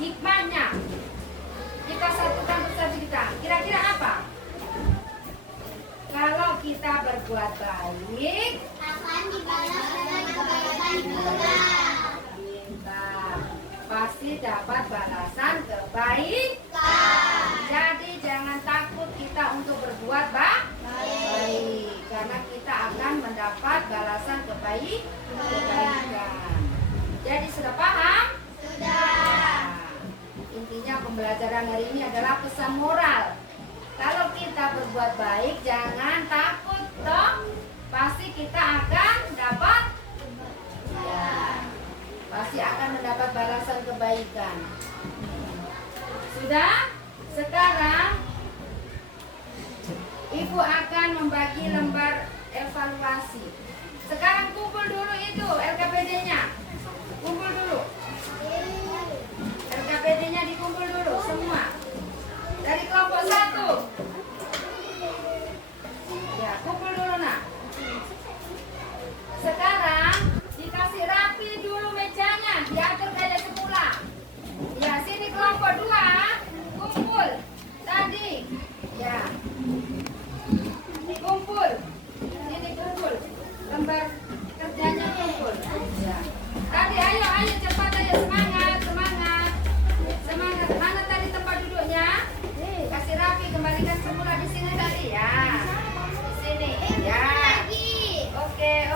hikmahnya. Kita satukan persepsi kita. Kira-kira apa? Kalau kita berbuat baik, Akan dibalas dengan kebaikan pula. pintar, pasti dapat balasan kebaikan. Jadi jangan takut kita untuk berbuat baik, karena kita akan mendapat balasan kebaikan. Jadi sudah paham? Sudah. Intinya pembelajaran hari ini adalah pesan moral. Kalau kita berbuat baik, jangan takut toh. Pasti kita akan dapat, ya, pasti akan mendapat balasan kebaikan. Sudah? Sekarang Ibu akan membagi lembar evaluasi. Sekarang kumpul dulu itu LKPD-nya. Kumpul dulu. LKPD-nya dikumpul dulu semua. Dari kelompok 1. Ya, kumpul dulu nak. Sekarang dikasih rapi dulu mejanya, diatur kayak semula. Ya, sini kelompok 2 kumpul. Tadi. Ya. Kumpul. Sini kumpul. Lembar kerjanya kumpul. Ya. Tadi ayo cepat ayo, semangat. Semangat. Mana tadi tempat duduknya? Kasih rapi, kembalikan semula di sini tadi ya. Di sini. Ya. Oke.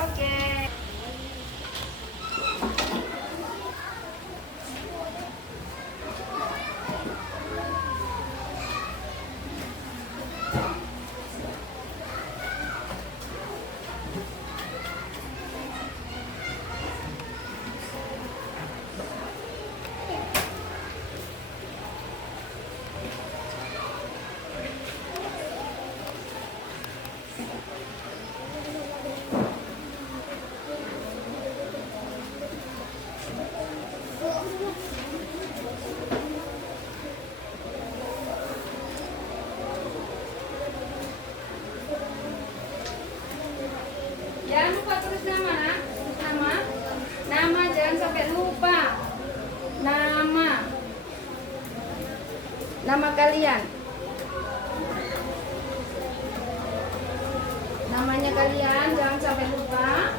Jangan lupa tulis nama, nak. Nama jangan sampai lupa. Nama kalian. Namanya kalian jangan sampai lupa.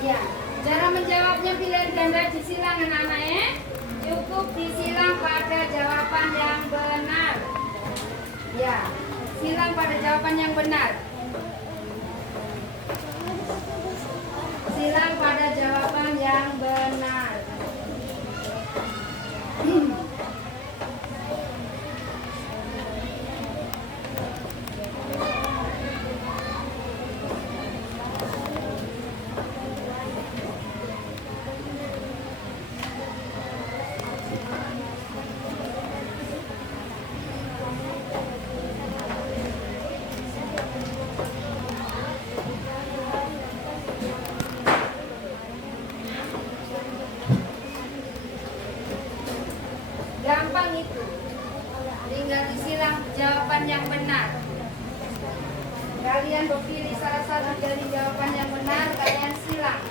Ya, cara menjawabnya pilihan ganda disilang anak-anak ya. Cukup disilang pada jawaban yang benar. Ya, silang pada jawaban yang benar. Silang pada jawaban yang benar. kalian berpilih salah satu dari jawaban yang benar, kalian silang.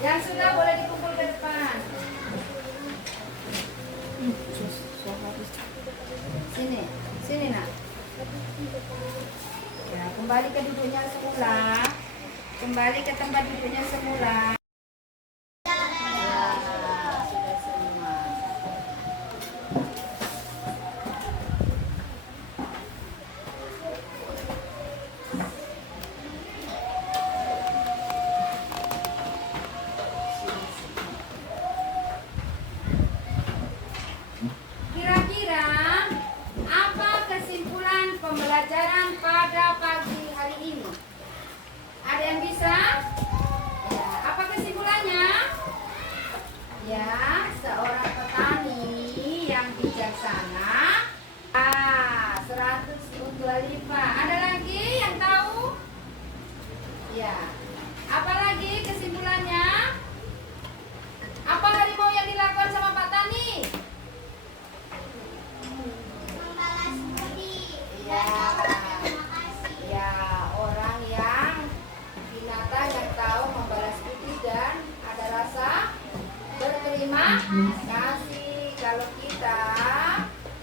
Yang sudah boleh dikumpul ke depan. Sini, sini nak. Ya, kembali ke duduknya semula. Kembali ke tempat duduknya semula. Ya, sudah semua. Kira-kira apa kesimpulan pembelajaran pada pagi hari ini? Ada yang bisa? Ya, apa kesimpulannya? Ya, seorang petani yang bijaksana. 125. Ada lagi yang tahu? Ya. Apa lagi kesimpulannya? Apa harimau yang dilakukan sama Pak Tani? Membalas budi Ya. dan berterima kasih. Ya, orang yang binatang yang tahu membalas budi dan ada rasa berterima kasih. Kalau kita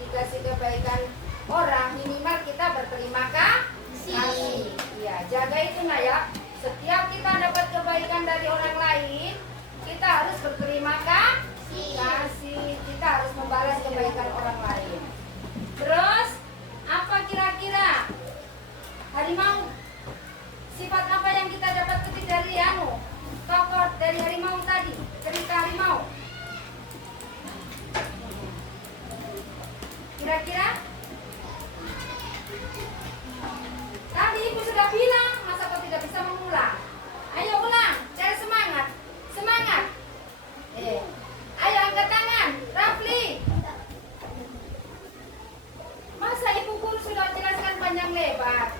dikasih kebaikan orang, minimal kita berterima kasih. Ya, jaga itu nak ya. Setiap kita dapat kebaikan dari orang lain, kita harus berterima kasih. kita harus membalas kebaikan orang lain. Terus apa kira-kira harimau? Sifat apa yang kita dapat petik dari tokoh dari harimau tadi? Cerita harimau. Kira-kira? Tadi ibu sudah bilang, masa kau tidak bisa mengulang? Ayo ulang, cari semangat. Semangat. Ayo angkat tangan, Rafli. Masa ibu guru sudah jelaskan panjang lebar?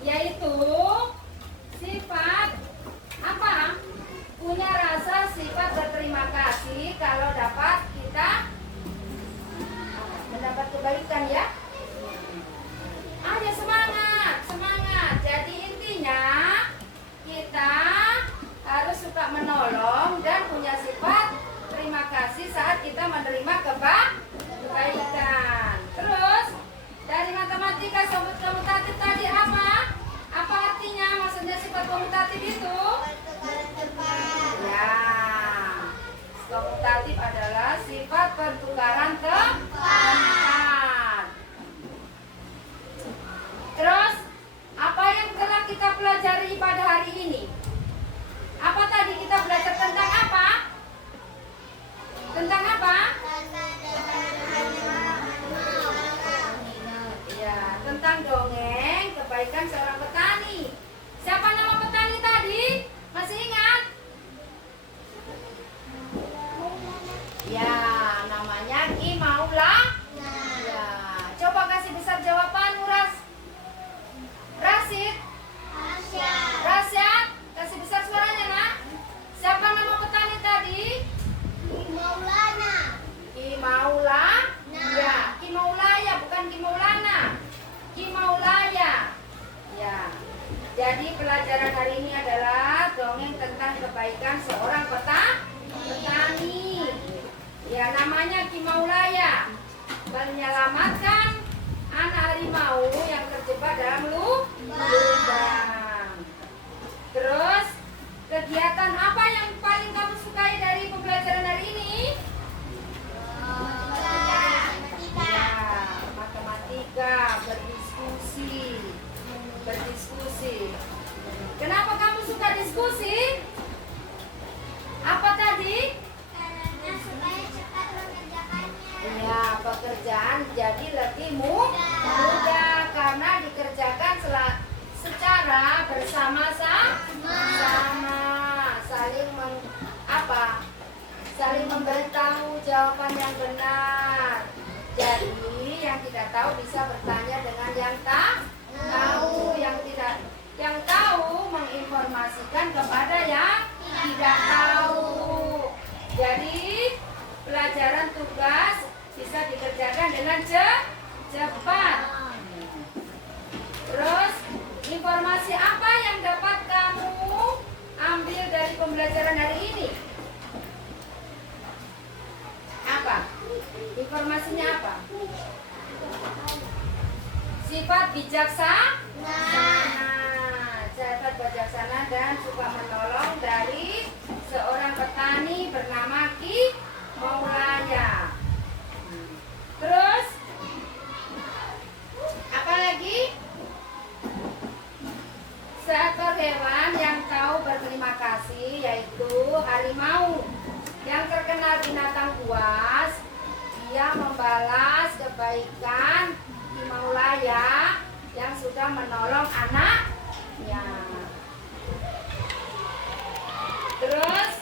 Yaitu sifat apa? Punya rasa sifat berterima kasih kalau dapat kita mendapat kebaikan ya. Ayo semangat, semangat. Jadi intinya kita harus suka menolong dan punya sifat terima kasih saat kita menerima kebaikan. Terus dari matematika komutatif tadi apa? Apa artinya? Maksudnya sifat komutatif itu? Pertukaran tempat. Ya, komutatif adalah sifat pertukaran tempat. Terus apa yang telah kita pelajari pada hari ini? Apa tadi kita belajar tentang apa? Tentang apa? Ya, tentang dongeng kebaikan seorang petani. Siapa nama petani tadi? Masih ingat? Ya, namanya Ki Maula. Ya, coba kasih besar jawaban, Rasid. Rasyad, kasih besar suaranya, nak. Siapa nama petani tadi? Ki Maula. Ya, Ki Maulaya, bukan Ki Maulana. Ki Maulaya. Ya. Jadi pelajaran hari ini adalah dongeng tentang kebaikan seorang petani. Ya, namanya Ki Maulaya. Menyelamatkan anak harimau yang terjebak dalam lubang. Terus kegiatan apa yang paling kamu sukai dari pembelajaran hari ini? Ya, matematika, berdiskusi. Kenapa kamu suka diskusi? Apa tadi? Karena supaya cepat mengerjakannya. Ya, pekerjaan jadi lebih mudah karena dikerjakan secara bersama-sama, saling memberitahu jawaban yang benar. Jadi yang tidak tahu bisa bertanya dengan yang tahu, yang tahu menginformasikan kepada yang tidak tahu. Jadi pelajaran tugas bisa dikerjakan dengan cepat. Terus informasi apa yang dapat kamu ambil dari pembelajaran hari ini? Apa? Informasinya apa? Sifat bijaksana, sifat bijaksana dan suka menolong dari seorang petani bernama Ki Maulaya. Terus apa lagi? Seekor hewan yang tahu berterima kasih yaitu harimau. Yang terkenal binatang buas, dia membalas kebaikan Ki Maulaya yang sudah menolong anaknya. Terus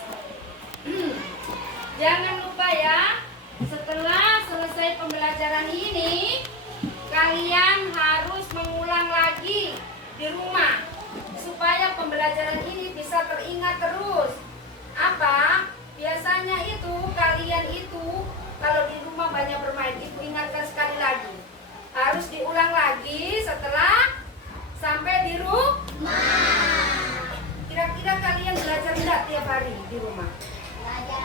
jangan lupa ya, setelah selesai pembelajaran ini kalian harus mengulang lagi di rumah supaya pembelajaran ini bisa teringat terus. Apa? Biasanya itu kalian itu kalau di rumah banyak bermain, ibu ingatkan sekali lagi. Harus diulang lagi setelah sampai di rumah. Kira-kira kalian belajar enggak tiap hari di rumah?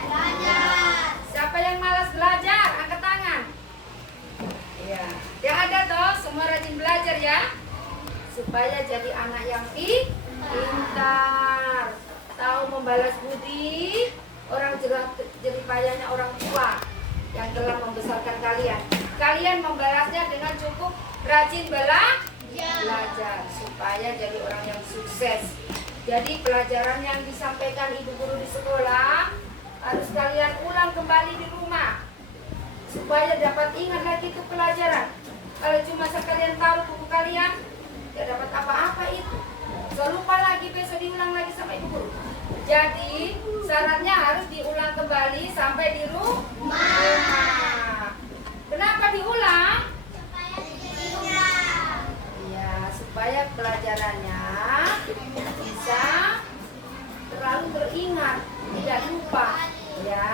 Belajar. Siapa yang malas belajar? Angkat tangan. Ya, yang ada toh semua rajin belajar ya. Supaya jadi anak yang pintar, tahu membalas budi orang jerih payahnya orang tua. yang telah membesarkan kalian. Kalian membalasnya dengan cukup rajin belajar supaya jadi orang yang sukses. Jadi pelajaran yang disampaikan ibu guru di sekolah harus kalian ulang kembali di rumah supaya dapat ingat lagi itu pelajaran. Kalau cuma sekalian taruh buku kalian, tidak dapat apa-apa itu. So, lupa lagi, besok diulang lagi sama ibu guru. Jadi syaratnya harus diulang kembali sampai di rumah. Kenapa diulang? Ya, supaya pelajarannya bisa terlalu teringat, tidak lupa. Ya.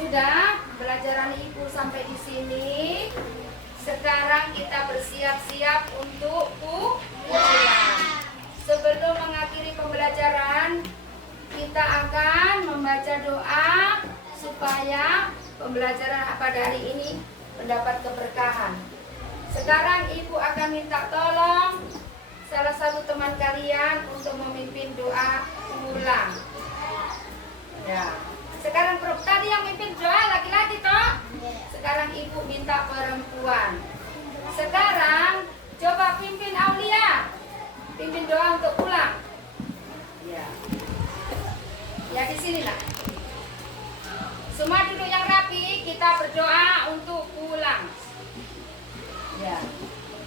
Sudah pelajaran ibu sampai di sini. Sekarang kita bersiap-siap untuk pulang. Sebelum mengakhiri pembelajaran, kita akan membaca doa supaya pembelajaran pada hari ini mendapat keberkahan. Sekarang ibu akan minta tolong salah satu teman kalian untuk memimpin doa pulang. Ya. Sekarang tadi yang mimpin doa laki-laki toh. Sekarang ibu minta perempuan. Sekarang coba pimpin Aulia. Pimpin doa untuk pulang. Ya. Ya di sini nak. Semua duduk yang rapi, kita berdoa untuk pulang. Ya.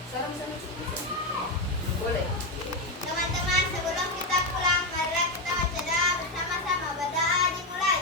Salam. Boleh. Teman-teman, sebelum kita pulang, marilah kita baca doa bersama-sama. Berdoa dimulai.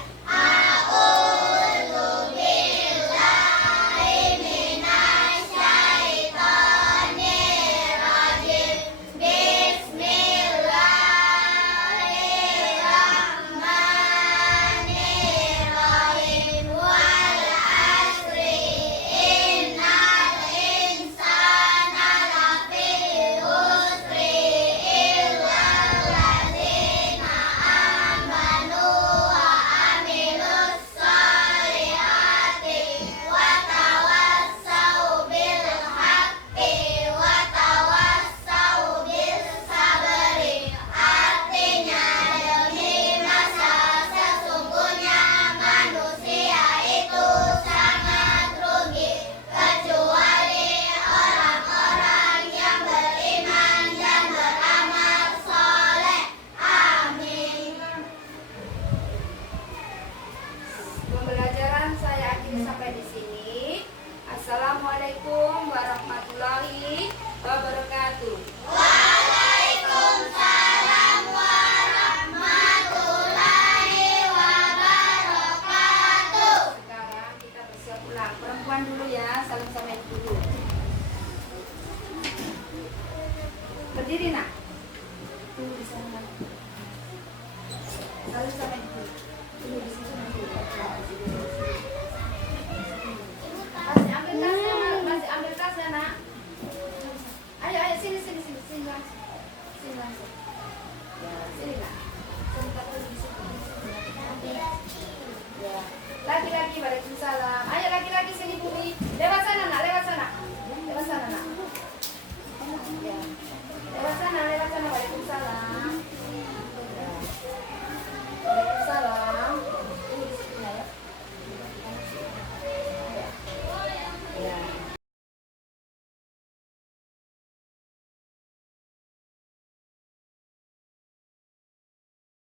Pembelajaran saya akhiri sampai di sini. Assalamualaikum warahmatullahi wabarakatuh. Waalaikumsalam warahmatullahi wabarakatuh. Sekarang kita bersiap pulang. Perempuan dulu ya, salam sama ibu dulu. Berdiri nak.